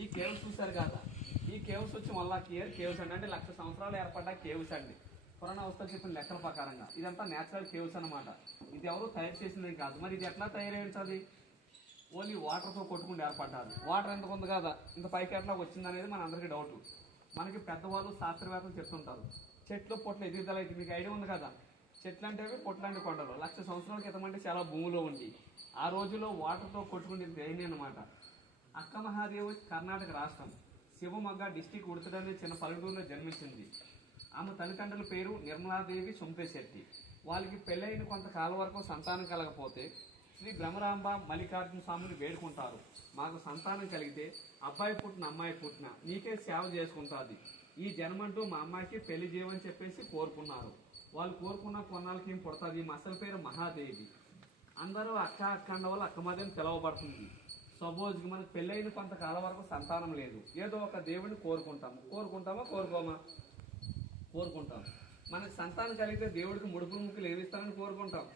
ఈ కేవ్స్ చూసారు కదా, ఈ కేవ్స్ వచ్చి 1,00,000 year కేవ్స్ అండి, అంటే 1,00,000 సంవత్సరాలు ఏర్పడ్డ కేవ్స్ అండి. పురాణవస్థలు చెప్పిన లెక్కల ప్రకారంగా ఇదంతా నేచురల్ కేవ్స్ అనమాట. ఇది ఎవరు తయారు చేసింది కాదు. మరి ఇది ఎట్లా తయారైంది? ఓన్లీ వాటర్తో కొట్టుకుంటూ ఏర్పడ్డాది. వాటర్ ఎందుకు ఉంది కదా, ఇంత పైకి ఎట్లా వచ్చింది అనేది మన అందరికీ డౌట్. మనకి పెద్దవాళ్ళు శాస్త్రవేత్తలు చెప్తుంటారు చెట్లు పొట్లు ఎదుగుదల అయితే. మీకు ఐడియా ఉంది కదా, చెట్లు అంటే పొట్లాంటి కొండలు 1,00,000 సంవత్సరాల క్రితం అంటే చాలా భూమిలో ఉంది. ఆ రోజుల్లో వాటర్తో కొట్టుకుంటే దేని అనమాట. అక్క మహాదేవి కర్ణాటక రాష్ట్రం శివమొగ్గ డిస్టిక్ ఉడతడనే చిన్న పల్లెటూరులో జన్మించింది. ఆమె తల్లిదండ్రుల పేరు నిర్మలాదేవి సొంపేశెట్టి. వాళ్ళకి పెళ్ళైన కొంతకాలం వరకు సంతానం కలగపోతే శ్రీ బ్రహ్మరాంబ మల్లికార్జున స్వామిని వేడుకుంటారు. మాకు సంతానం కలిగితే అబ్బాయి పుట్టిన అమ్మాయి పుట్టిన నీకే సేవ చేసుకుంటుంది, ఈ జన్మంటూ మా అమ్మాయికి పెళ్లి చేయమని చెప్పేసి కోరుకున్నారు. వాళ్ళు కోరుకున్న కొన్నాళ్ళకి ఏం పుడుతుంది. మా అసలు పేరు మహాదేవి. అందరూ అక్క అక్కండ వాళ్ళు అక్కమదేని పిలవబడుతుంది. సపోజ్కి మనకు పెళ్ళైన కొంతకాలం వరకు సంతానం లేదు, ఏదో ఒక దేవుడిని కోరుకుంటామా కోరుకుంటాం. మనకు సంతానం కలిగితే దేవుడికి ముడుపులు ముక్కులు ఏమిస్తామని కోరుకుంటాం.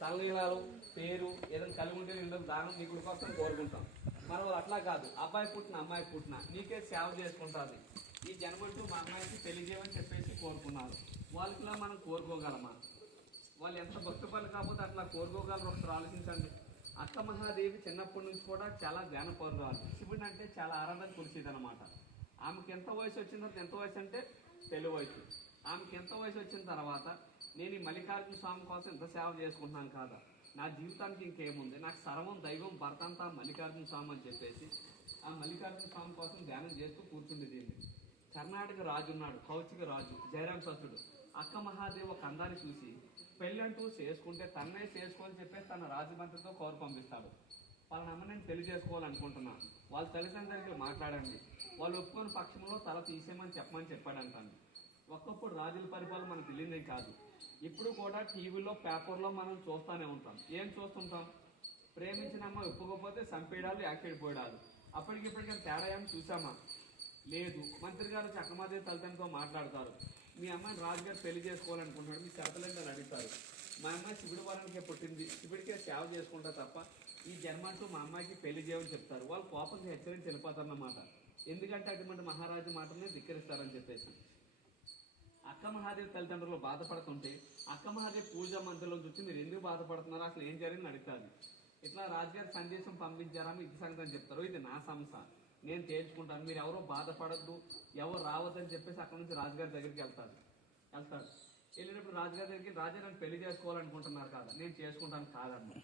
తలనీలాలు పేరు ఏదైనా కలిగి ఉంటే ఇందులో దానం నీకుడి కోసం కోరుకుంటాం. మనం అట్లా కాదు, అబ్బాయి పుట్టిన అమ్మాయి పుట్టిన నీకే సేవ చేసుకుంటుంది, ఈ జన్మంటూ మా అమ్మాయికి పెళ్లి చేయమని చెప్పేసి కోరుకున్నారు. వాళ్ళకిలా మనం కోరుకోగలమా? వాళ్ళు ఎంత భక్తి పనులు కాకపోతే అట్లా కోరుకోగలరు. ఒకసారి ఆలోచించండి. అక్క మహాదేవి చిన్నప్పటి నుంచి కూడా చాలా జ్ఞానపరురాలు. శివుడిని అంటే చాలా ఆరాధన కురిచేదనమాట. ఆమెకి ఎంత వయసు వచ్చిన తర్వాత, ఎంత వయసు అంటే పెళ్లి వయసు, ఆమెకి ఎంత వయసు వచ్చిన తర్వాత నేను ఈ మల్లికార్జున స్వామి కోసం ఎంత సేవ చేసుకుంటున్నాను కాదా, నా జీవితానికి ఇంకేముంది, నాకు సర్వం దైవం భర్త అంతా మల్లికార్జున స్వామి అని చెప్పేసి ఆ మల్లికార్జున స్వామి కోసం ధ్యానం చేస్తూ కూర్చుంది. దీన్ని కర్ణాటక రాజు ఉన్నాడు, కౌచిక రాజు జయరాం సత్తుడు. అక్క మహాదేవి ఒక అందాన్ని చూసి పెళ్ళంటూ చేసుకుంటే తన్నే చేసుకోని చెప్పేసి తన రాజమంత్రితో కోరు పంపిస్తాడు. వాళ్ళని అమ్మ నేను పెళ్లి చేసుకోవాలనుకుంటున్నా, వాళ్ళ తల్లిదండ్రులకి మాట్లాడండి, వాళ్ళు ఒప్పుకొని పక్షంలో తల తీసేయమని చెప్పాడంటాను. ఒక్కప్పుడు రాజుల పరిపాలన మనకు తెలియదేం కాదు. ఇప్పుడు కూడా టీవీలో పేపర్లో మనం చూస్తూనే ఉంటాం. ఏం చూస్తుంటాం? ప్రేమించిన అమ్మ ఒప్పుకోకపోతే సంపేయడాలు, యాక్సిడెంట్ అప్పటికిప్పటికీ తేడా ఏమి చూసామా? లేదు. మంత్రి గారు చక్కమాదేవి తల్లిదండ్రులతో మాట్లాడతారు. మీ అమ్మాయిని రాజుగారు పెళ్లి చేసుకోవాలనుకుంటున్నాడు, మీ షరతులేంటని అడుగుతారు. మా అమ్మాయి శివుడి వరానికే పుట్టింది, శివుడికే సేవ చేసుకుంటా తప్ప ఈ జన్మంటూ మా అమ్మాయికి పెళ్లి చేయమని చెప్తారు. వాళ్ళు కోపంగా హెచ్చరించి వెళ్ళిపోతారన్నమాట. ఎందుకంటే అటువంటి మహారాజు మాటని ధిక్కరిస్తారని చెప్పేసి. అక్క మహాదేవి తల్లిదండ్రులు బాధపడుతుంటే అక్క మహాదేవి పూజా మందిరంలో చూసి మీరు ఎందుకు బాధపడుతున్నారో, అసలు ఏం జరిగిందని అడుగుతారు. ఇట్లా రాజుగారి సందేశం పంపించారా, ఇది సంగతి అని చెప్తారు. ఇది నా సంస్థ, నేను తేల్చుకుంటాను, మీరు ఎవరో బాధపడద్దు, ఎవరు రావద్దని చెప్పేసి అక్కడ నుంచి రాజుగారి దగ్గరికి వెళ్తాడు. వెళ్ళినప్పుడు రాజుగారి దగ్గరికి, రాజా నన్ను పెళ్లి చేసుకోవాలనుకుంటున్నారు కదా, నేను చేసుకుంటాను కాదమ్మా,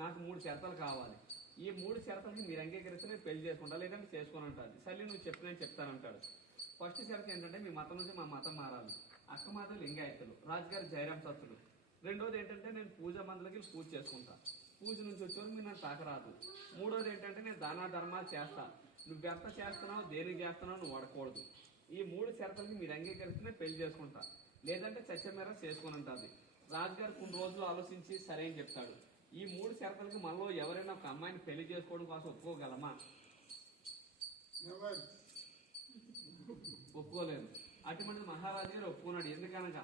నాకు 3 షరతులు కావాలి, ఈ 3 షరతులకి మీరు అంగీకరిస్తే నేను పెళ్లి చేసుకుంటా, లేదంటే చేసుకోని అంటారు. సరే నువ్వు చెప్పి నేను చెప్తానంటాడు. ఫస్ట్ షరతు ఏంటంటే మీ మతం నుంచి మా మతం మారాలి. అక్క మాతలు లింగాయత్తులు, రాజుగారి జయరాం సత్తుడు. రెండోది ఏంటంటే నేను పూజ మందులకి పూజ చేసుకుంటా, పూజ నుంచి వచ్చేవారు మీరు నన్ను తాకరాదు. మూడోది ఏంటంటే నేను దాన ధర్మాలు చేస్తా, నువ్వెంత చేస్తున్నావు దేనికి చేస్తున్నావు నువ్వు వాడకూడదు. ఈ 3 షరతులకి మీరు అంగీకరిస్తేనే పెళ్లి చేసుకుంటా, లేదంటే చచ్చమేర చేసుకుని ఉంటుంది. రాజుగారు కొన్ని రోజులు ఆలోచించి సరే అని చెప్తాడు. ఈ 3 షరతులకి మనలో ఎవరైనా ఒక అమ్మాయిని పెళ్లి చేసుకోవడం కోసం ఒప్పుకోగలమా? ఒప్పుకోలేదు. అటువంటి మహారాజు గారు ఒప్పుకున్నాడు. ఎందుకనగా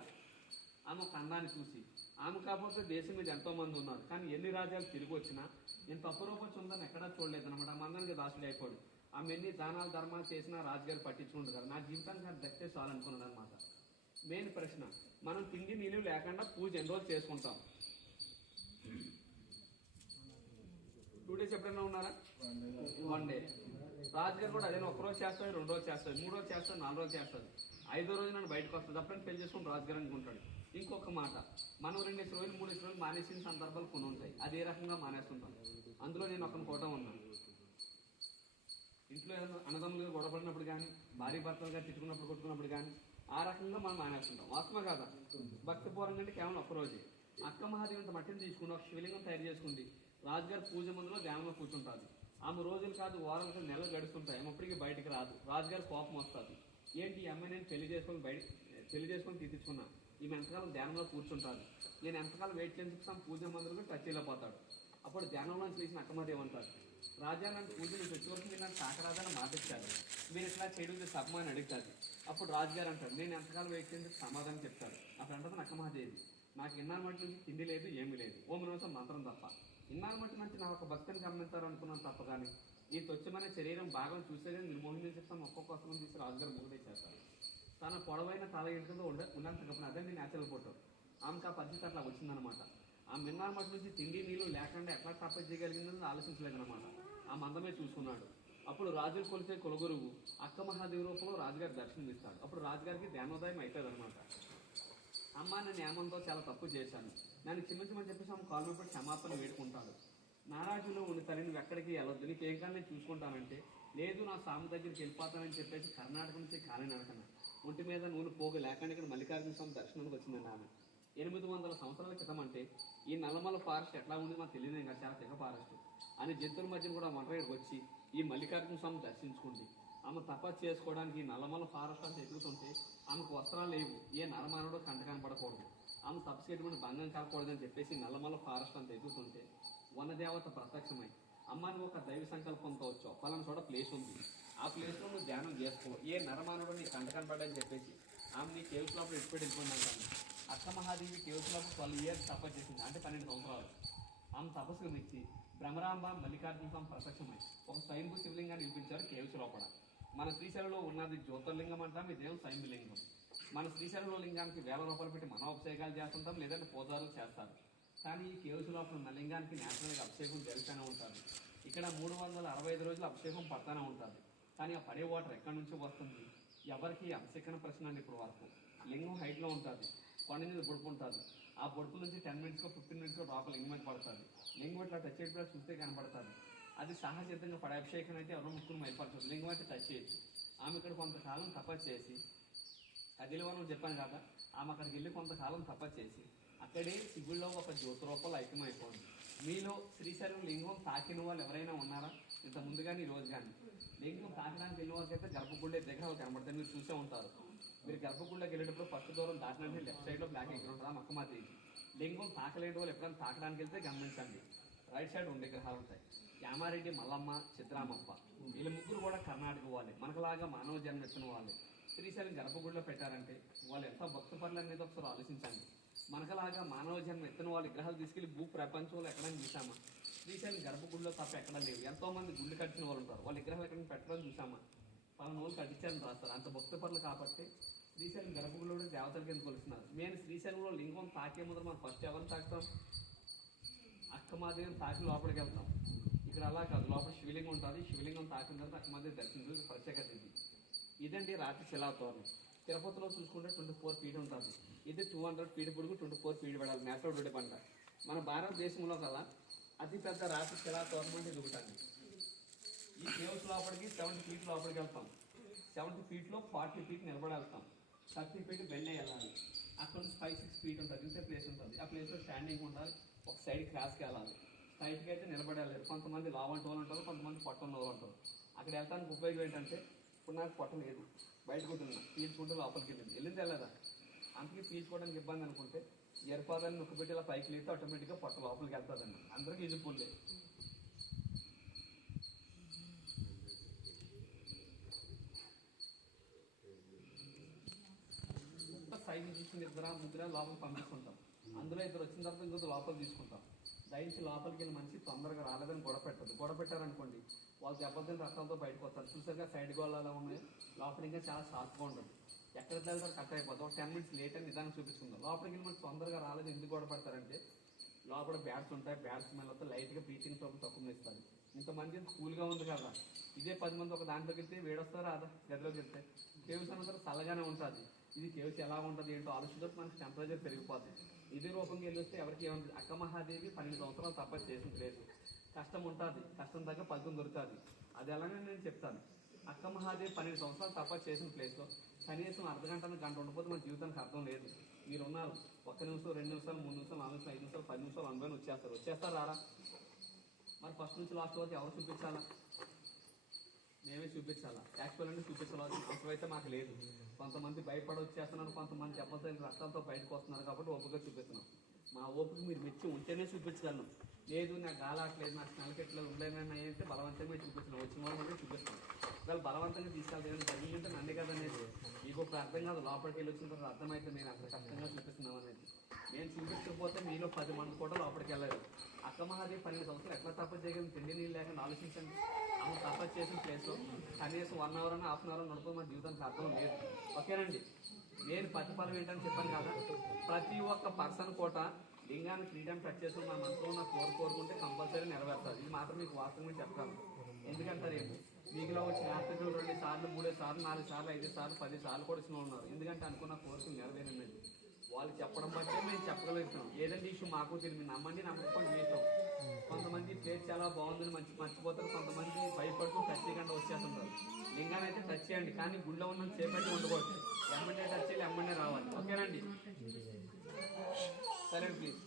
ఆమె ఒక అందాన్ని చూసి, ఆమె కాకపోతే దేశం మీద ఎంతో మంది ఉన్నారు, కానీ ఎన్ని రాజ్యాలు తిరిగి వచ్చినా ఇంత అపురూపం ఉందని ఎక్కడా చూడలేదు అనమాట. ఆ మందానికి దాసుడు అయిపోయాడు. ఆమె ఎన్ని దానాలు ధర్మాలు చేసినా రాజుగారు పట్టించుకుంటారు కదా, నా జీవితానికి అది దక్కితే చాలు అనుకున్నాడు అనమాట. మెయిన్ ప్రశ్న, మనం తిండి నీళ్ళు లేకుండా పూజ ఎన్ని రోజులు చేసుకుంటాం? 2 days ఎప్పుడైనా ఉన్నారా? 1 day. రాజుగారు కూడా అదే, 1 రోజు చేస్తుంది, 2 రోజులు చేస్తుంది, 3 రోజులు చేస్తుంది, 4 రోజులు చేస్తుంది, 5వ రోజు నన్ను బయటకు వస్తుంది, అప్పుడైనా పెళ్లి చేసుకుని రాజుగారు అనుకుంటాడు. ఇంకొక మాట, మనం 2 రోజులు 3 రోజులు మానేసిన సందర్భాలు కొన్ని ఉంటాయి. అది ఏ రకంగా మానేస్తుంటాం? అందులో నేను ఒకరిని కూడా ఉన్నాను. ఇంట్లో ఏదైనా అన్నదమ్ములుగా గొడవపడినప్పుడు కానీ, భార్య భర్తలుగా తిట్టుకున్నప్పుడు కొట్టుకున్నప్పుడు కానీ ఆ రకంగా మనం మానేస్తుంటాం. వాస్తవం కదా? భక్తిపూర్వకంగా అంటే కేవలం 1 రోజే. అక్క మహాదేవి అంత మట్టిని తీసుకుని ఒక శివలింగం తయారు చేసుకుంది. రాజుగారి పూజ మందులో ధ్యానంలో కూర్చుంటుంది. ఆమె రోజులు కాదు వారాలు కాదు నెలలు గడుస్తుంటాయి, ఆమె అప్పటికి బయటికి రాదు. రాజుగారి కోపం వస్తుంది. ఏంటి ఈ అమ్మాయి నేను పెళ్లి చేసుకొని తీర్చుకున్నా, ఈమె ఎంతకాలం ధ్యానంలో కూర్చుంటారు, నేను ఎంతకాలం వెయిట్ చేసి పూజ మందులకు టచ్ వెళ్ళిపోతాడు. అప్పుడు ధ్యానంలో చేసిన అక్కమదేవి అంటారు, రాజా నన్ను పూజ నుంచి వచ్చే వరకు మీరు నన్ను తాకరాదని మాటిచ్చారు, మీరు ఇట్లా చేయడం సభ అని అడుగుతారు. అప్పుడు రాజుగారు అంటారు, నేను ఎంతకాలం వెయిట్ చేసి సమాధానం చెప్తాడు. అప్పుడు అంటుంది అక్కమహాదేవి, నాకు ఇన్నాళ్ళ మట్టి నుంచి తిండి లేదు ఏమీ లేదు, ఓం నిమిషం మంత్రం తప్ప. ఇన్నాళ్ళ మట్టి నుంచి నా ఒక భక్తిని గమనించారు అనుకున్నాను తప్ప, కానీ ఈ తుచ్చమైన శరీరం భాగం చూసే కానీ నిర్మోహనం చెప్తాం ఒక్కొక్క వస్త్రం తీసి రాజుగారు ముగ్గురే చేస్తారు. తన పొడవైన తల ఎంటుకతో ఉన్నంత కప్పిన అదండి న్యాచురల్ ఫోటో. ఆమెకు ఆ పరిస్థితి అట్లా వచ్చిందనమాట. ఆ మిన్నామటి నుంచి తిండి నీళ్ళు లేకుండా ఎట్లా తప్ప చేయగలిగిందని ఆలోచించలేదనమాట. ఆ మందమే చూసుకున్నాడు. అప్పుడు రాజులు కొలిసే కులగురువు అక్క మహాదేవి రూపంలో రాజుగారి దర్శనం ఇస్తాడు. అప్పుడు రాజుగారికి ధ్యానోదయం అవుతుంది అనమాట. అమ్మ నేను ఏమంతో చాలా తప్పు చేశాను, నన్ను క్షమించమని చెప్పేసి ఆమె కాలు పడి క్షమాపణ వేడుకుంటాడు. నారాజులో ఉన్న తల్లి నువ్వు ఎక్కడికి వెళ్ళొద్దు, నీకు ఏం కానీ నేను చూసుకుంటానంటే, లేదు నా స్వామి దగ్గరికి వెళ్ళిపోతానని చెప్పేసి కర్ణాటక నుంచి కాలి నడకన ఒంటి మీద నూనె పోగు లేకుండా ఇక్కడ మల్లికార్జున స్వామి దర్శనానికి వచ్చిందండి ఆమె. 800 సంవత్సరాల క్రితం అంటే ఈ నల్లమల ఫారెస్ట్ ఎట్లా ఉంది మాకు తెలియదు, ఇంకా చాలా తెగ ఫారెస్ట్ అని జంతువుల మధ్యన కూడా ఒంటరిగా వచ్చి ఈ మల్లికార్జున స్వామి దర్శించుకుంది. ఆమె తపస్సు చేసుకోవడానికి ఈ నల్లమల ఫారెస్ట్ అంతా ఎదుగుతుంటే ఆమెకు వస్త్రాలు లేవు, ఏ నరమానుడు కంట కనపడకూడదు, ఆమె తపస్సు ఎటువంటి భంగం కాకూడదని చెప్పేసి నల్లమల ఫారెస్ట్ అంతా ఎదుగుతుంటే వనదేవత ప్రత్యక్షమై అమ్మ నువ్వు ఒక దైవ సంకల్పంతో వచ్చావు, పలానా చోట ప్లేస్ ఉంది, ఆ ప్లేస్లో నువ్వు ధ్యానం చేసుకో, ఏ నరమానుడు నీ కంట కనపడని చెప్పేసి ఆమె నీ కేవ్స్ లోపల ఎప్పుడు వెళ్ళిపోయింది అంటాను. అక్క మహాదేవి కేవ్స్ లోపల 12 years తపస్సు చేసింది, అంటే 12 సంవత్సరాలు. ఆమె తపస్సుకు మెచ్చి భ్రమరాంబ మల్లికార్జున స్వామి ప్రత్యక్షమై ఒక స్వయంభూ శివలింగాన్ని నిలిపించారు కేవ్స్ లోపల. మన శ్రీశైలంలో ఉన్నది జ్యోతిర్లింగం అంటాం, ఇదేం స్వయంభులింగం. మన శ్రీశైలంలో లింగానికి 1000 రూపాయలు పెట్టి మనం అభిషేకాలు చేస్తుంటాం, లేదంటే పూజారులు చేస్తారు. కానీ ఈ కేవ్స్ లోపల ఉన్న లింగానికి నేచురల్గా అభిషేకం జరుగుతూనే ఉంటుంది. ఇక్కడ 365 రోజులు అభిషేకం పడుతూనే ఉంటుంది. కానీ ఆ పడే వాటర్ ఎక్కడి నుంచి వస్తుంది, ఎవరికి అభిషేకన ప్రశ్న అండి. ఇప్పుడు వరకు లింగం హైట్లో ఉంటుంది, కొండ మీద బొడుపు ఉంటుంది, ఆ బొడుపు నుంచి 10 minutes 15 minutes లోపల లింగం మీద పడుతుంది. లింగం ఇట్లా టచ్ చేయడం చూస్తే కనపడుతుంది. అది సహజసిద్ధంగా పడే అభిషేకం అయితే ఎవరో ముక్కును మైపరచదు, లింగం అయితే టచ్ చేయొచ్చు. ఆమె ఇక్కడ కొంతకాలం తపస్సు చేసి అదిలవనం చెప్పాను కదా, ఆమె అక్కడికి వెళ్ళి కొంతకాలం తపస్సు చేసి అక్కడే శివుల్లో ఒక జ్యోతి రూపాయలు ఐక్యమైపోయింది. మీలో శ్రీశైలం లింగం తాకిన వాళ్ళు ఎవరైనా ఉన్నారా ఇంత ముందు కానీ ఈ రోజు కానీ? లింగం తాకడానికి వెళ్ళిన వాళ్ళకి అయితే గర్భగుళ్ళే దగ్గర కనబడతాయి, మీరు చూసే ఉంటారు. మీరు గర్భగుళ్ళకి వెళ్ళేటప్పుడు ఫస్ట్ దూరం దాటినంటే లెఫ్ట్ సైడ్లో బ్లాక్ ఎక్కడ ఉంటుందా మక్కమాదేవి. లింగం తాకలేని వాళ్ళు ఎప్పుడైనా తాకడానికి వెళ్తే గమనించండి, రైట్ సైడ్ 2 విగ్రహాలు ఉంటాయి. యామారెడ్డి, మల్లమ్మ, చిత్రామప్ప, వీళ్ళ ముగ్గురు కూడా కర్ణాటక వాళ్ళే, మనకులాగా మానవ జన్మ ఎత్తిన వాళ్ళే. శ్రీశైలం గర్భగుడిలో పెట్టారంటే వాళ్ళు ఎంత భక్తపరులు అనేది ఒకసారి ఆలోచించండి. మనకలాగా మానవ జన్మ ఎత్తిన వాళ్ళ విగ్రహాలు తీసుకెళ్లి భూ ప్రపంచంలో ఎక్కడైనా చూసామా? శ్రీశైలం గర్భగుడిలో తప్ప ఎక్కడ లేవు. ఎంతో మంది గుళ్ళు కట్టిన వాళ్ళు ఉంటారు, వాళ్ళ విగ్రహాలు ఎక్కడ పెట్టడం చూసామా? పలానా వాళ్ళు కట్టించారని రాస్తారు. అంత భక్తపరులు కాబట్టి శ్రీశైలం గర్భగుడిలో దేవతల కింద కొలుస్తున్నారు. మేము శ్రీశైలంలో లింగం తాకే ముందు మనం ఫస్ట్ ఎవరిని తాకుతాం? అక్కమాదేవిని తాకి లోపలికి వెళ్తాం. ఇక్కడ అలా కాదు, లోపల శివలింగం ఉంటుంది, శివలింగం తాకిన తర్వాత అక్కమాదేవి దర్శించాలి, ప్రత్యేకత ఇది. ఇదండి రాతి శిలాతోరణం. తిరుపతిలో చూసుకుంటే 24 feet ఉంటుంది, ఇది 200 feet పొడుగు, 24 feet పడాలి, నేచురల్ డొడ్డి పంట. మన భారతదేశంలో కల్లా అతిపెద్ద రాతి శిలాతోరణం అంటే దిగుతుంది. ఈ కేవ్స్ లోపలికి 70 feet లోపలికి వెళ్తాం, 70 feet 40 feet నిలబడి వెళ్తాం, 30 feet బెండ్ వెళ్ళాలి. అక్కడ నుంచి 5-6 feet ఉంటుంది, ఇంతే ప్లేస్ ఉంటుంది. ఆ ప్లేస్లో స్టాండింగ్ ఉండాలి, ఒక సైడ్ క్రాస్కి వెళ్ళాలి, స్ట్రైట్కి అయితే నిలబడలేదు. కొంతమంది లావంటి వాళ్ళు ఉంటారు, కొంతమంది పొట్టన్న వాళ్ళు ఉంటారు. అక్కడ వెళ్తానికి ఉపయోగం ఏంటంటే, ఇప్పుడు నాకు పొట్ట లేదు, బయటకు ఉంటున్నా, పీల్చుకుంటే లోపలికి వెళ్ళింది వెళ్ళదా, అందుకే పీల్చుకోవడానికి ఇబ్బంది అనుకుంటే ఎరపాదాన్ని నొక్కిపెట్టి ఇలా పైకి లేస్తే ఆటోమేటిక్గా పొట్ట లోపలికి వెళ్తుందండి. అందరికీ ఈజీఫుల్లే. సైజు తీసుకుని 2-3 లోపలికి పంపించుకుంటాం. అందులో 2 వచ్చిన తర్వాత ఇంకొక లోపల తీసుకుంటాం. దయించి లోపలికి వెళ్ళి మనిషి తొందరగా రాలేదని గొడవ పెట్టదు. గొడవ పెట్టారనుకోండి వాళ్ళు దెబ్బతిని రక్తంతో బయటకు వస్తారు. చూసారుగా సైడ్ గోళ్ళు అలా ఉన్నాయి, లోపల ఇంకా చాలా షార్ప్గా ఉంటుంది. ఎక్కడ వెళ్తారు కట్ అయిపోతుంది. ఒక 10 minutes లేట్ అని నిదానం చూపించుకుందాం. లోపలికి వెళ్ళి మనకి తొందరగా రాలేదు ఎందుకు గొడవ పెడతారంటే, లోపల బ్యాట్స్ ఉంటాయి, బ్యాట్స్ స్మెల్ వస్తే లైట్గా బ్రీతింగ్ ట్రబుల్ తక్కువ ఇస్తారు. ఇంతమంది కూల్గా ఉంది కదా, ఇదే 10 మంది ఒక దాంట్లోకి వెళ్తే వేడొస్తారా రాదా? గదిలోకి వెళ్తే కేవ్స్ అంతా చల్లగానే ఉంటుంది. ఇది కేవ్స్ ఎలా ఉంటుంది ఏంటో ఆలోచనతో మనకి టెంపరేచర్ పెరిగిపోతుంది. ఇదే రూపంగా వెళ్ళి వస్తే ఎవరికి ఏముంటుంది? అక్క మహాదేవి 12 సంవత్సరాలు తపస్సు చేసిన ప్లేసు. కష్టం ఉంటుంది, కష్టం తగ్గ ఫలితం దొరుకుతుంది. అది ఎలానే నేను చెప్తాను. అక్క మహాదేవి 12 సంవత్సరాలు తపస్సు చేసిన ప్లేస్లో కనీసం అర్ధగంట గంట ఉండకపోతే మన జీవితానికి అర్థం లేదు. మీరు ఉన్నారు 1 నిమిషం, 2 నిమిషాలు, 3 నిమిషాలు, 4 నిమిషాలు, 5 నిమిషాలు, 10 నిమిషాలు అనుభవం వచ్చేస్తారు రారా? మరి ఫస్ట్ నుంచి లాస్ట్ వరకు ఎవరు చూపించాలా? మేమే చూపించాలా? యాక్చువల్ అంటే చూపించాలి, అవసరమైతే మాకు లేదు. కొంతమంది భయపడి వచ్చేస్తున్నారు, కొంతమంది చెప్పని రక్తాలతో బయటకు వస్తున్నారు కాబట్టి ఓపికగా చూపిస్తున్నాం. మా ఓపిక మీరు మెచ్చి ఉంటేనే చూపించగలను. లేదు నాకు గాలాట్లేదు, నాకు స్మెల్కెట్లేదు, ఉండలేదని అయితే బలవంతంగా చూపిస్తున్నాం. వచ్చిన వాళ్ళంటే చూపిస్తాం. వాళ్ళు బలవంతంగా తీసుకెళ్తాను జరిగిందంటే నన్నే కదా అనేది మీకు ఇప్పుడు అర్థం కాదు. లోపలికి వెళ్ళి వచ్చిన తర్వాత అర్థమైతే నేను అంత కష్టంగా చూపిస్తున్నాం అనేది. నేను చూపించకపోతే మీలో 10 మంది కూడా లోపలికి వెళ్ళారు. అక్క మహాదేవి 12 సంవత్సరాలు ఎట్లా తపస్సు చేయగలిగింది? తిండి నీళ్ళు లేకుండా ఆలోచించండి. ఆమె తపస్సు చేసిన ప్లేస్లో కనీసం 1 అవర్ అన్న హాఫ్ అన్ అవర్ నడుపుతుంది. మన జీవితానికి అర్థం లేదు. ఓకేనండి, నేను ప్రతిఫలం ఏంటని చెప్పాను కదా. ప్రతి ఒక్క పర్సన్ కూడా లింగాన్ని 3 times టచ్ చేసుకుని మన మనసులో ఉన్న కోరుకుంటే కంపల్సరీ నెరవేరుతుంది. ఇది మాత్రం మీకు వాస్తవంగా చెప్తాను. ఎందుకంటారేమో మీకులో వచ్చిన యాత్రికులు 2 సార్లు 3 సార్లు 4 సార్లు 5 సార్లు 10 సార్లు కూడా ఇస్తూ ఉన్నారు. ఎందుకంటే అనుకున్న కోరికలు నెరవేరిందండి. వాళ్ళు చెప్పడం బట్టే మేము చెప్పగలుగుతాం. ఏదంటే ఇష్యూ మాకు తెలియదు. నమ్మండి నమ్మకపోండి మీతో. కొంతమంది ప్లేస్ చాలా బాగుందని మర్చిపోతారు. కొంతమంది భయపడుతూ టచ్ చేయకుండా వచ్చేస్తుంటారు. లింగాన్ని అయితే టచ్ చేయండి, కానీ గుళ్ళో ఉన్న చేపట్టి ఉండకూడదు. ఎమ్మెల్యే టచ్ చేయాలి, ఎమ్మెల్యే రావాలి. ఓకేనండి, సరే ప్లీజ్.